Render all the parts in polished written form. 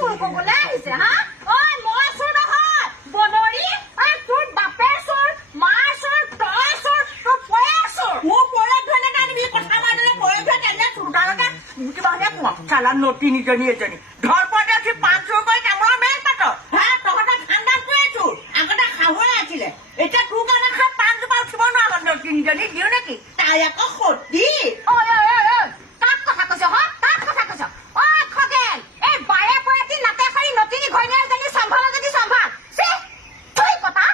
চুৰ কৰিবলৈ আহিছে হা ঐ মই চুৰ নহয় বনৰী তোৰ বাপে চুৰ মাৰ চুৰ তই চুৰ তোৰ পৰে চুৰ মোৰ পৰে ধৰণে আনিবি কথা মাৰিলে পৰে ধৰণে এনে চুৰটালৈকে কিবা হলে চালা নটি নিজনী এজনী ধৰপতে উঠি পাণ চুৰ কৰি কামোৰৰ মেল পাত হে তহঁতে ঠাণ্ডা কৰি চুৰ আগতে খাবই আছিলে এতিয়া তোৰ কাৰণে খাই পাণজোপা উঠিব নোৱাৰো নটি নিজনী দিও নেকি তাই আকৌ সতী তাক কথা কৈছ হ তাক কথা কৈছ ঐ খগেন এই বাৰে পৰাতি নাতে খাৰি নটিনী ঘৈণীয়েক এজনী চম্ভাল যদি চম্ভাল চে তুই কথা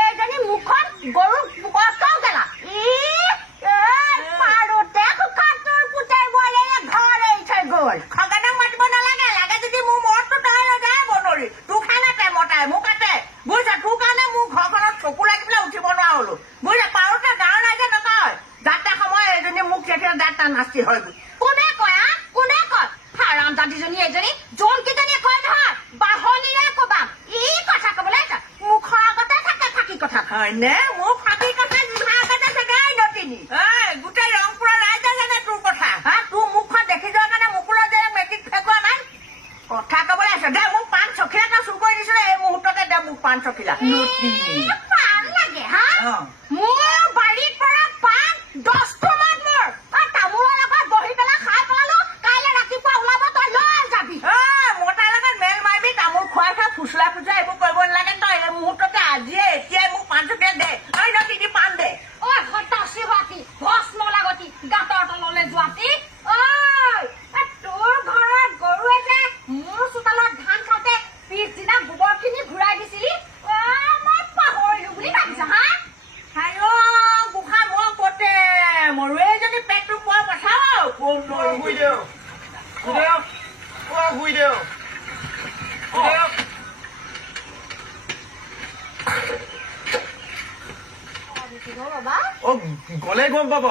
এইজনী মুখখন গৰু কষ্টও গেলা পাৰোতে সুখত তোৰ পুতেৰ বোৱাৰীয়ে ঘৰ এৰি থৈ গ'ল খগেনক মাতিব নালাগে লাগে যদি মোৰ মৰতটো তই নাযায় বনৰী তোৰ খাই নাতে মতাই মোক কাটে বুজিছ তোৰ কাৰণে মোৰ ঘৰখনত চকু লাগি পেলাই উঠিব নোৱাৰা হলো বুজিছ পাৰোতে গাঁৱৰ ৰাইজে নকয় যাতে সময় এজনী মোক যেতিয়া দাঁতা নাস্তি হয় কোনে কয় কোনে কয় হাৰাম দাদীজনী এজনী জোনকেইজনীয়ে কয় নহয় বাহনীৰে কবাম ই কথা কবলৈ মুখৰ আগতে থাকে ফাঁকি কথা হয়নে মোৰ ফাঁকি কথা আগতে থাকে নটিনী গোটেই ৰংপুৰৰ ৰাইজে জানে তোৰ কথা তোৰ মুখখন দেখি যোৱাৰ কাৰণে মুকুলৰ যে মেট্ৰিক ফেকুৱা নাই কথা কবলৈ আছে দে মোক পাণ চখিলা এটা চুৰ কৰি দিছিলে এই মুহূৰ্ততে দে মোক পাণ চখিলা পাণ লাগে হা মোৰ বাৰীৰ পৰা পাণ 10 মান মোৰ তামোলৰ লগত বহি পেলাই খাই পেলালো কাইলৈ ৰাতিপুৱা ওলাব তই লৈ যাবি মতাৰ লগত মেল মাৰিবি তামোল খুৱাই খাই ফুচলা ফুচা এইবোৰ কৰিব নালাগে তই এই মুহূৰ্ততে আজিয়ে এতিয়াই মোক পাণ চখিলা দে তই নটিনী পাণ দে ঘটাচি হোৱাতি ভস্ম লাগতি গাঁতৰ তললৈ যোৱাতি তোৰ ঘৰত গৰুৱে যে মোৰ চোতালত ধান খাওঁতে পিছদিনা গোবৰখিনি ঘূৰাই দিছিলি মই পাহৰিলো বুলি ভাবিছা হা গোসা মই কতে মৰুৱে যদি পেটটো পোৱা পঠাও শুই দেও গলে গম পাব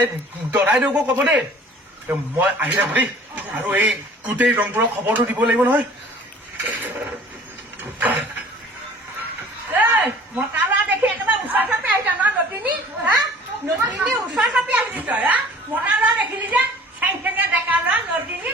এই দৰাই দেউকো কব দেই মই আহি থাকো দেই আৰু এই গোটেই ৰংপুৰৰ খবৰটো দিব লাগিব নহয় মতা ল'ৰা দেখি একেবাৰে ওচৰ চাপি আহিছ ন নটিনী নটিনী ওচৰ চাপি আহিলি তই মতা ল'ৰা দেখিলি যে চেং চেঙে ডেকা ল'ৰা নটিনী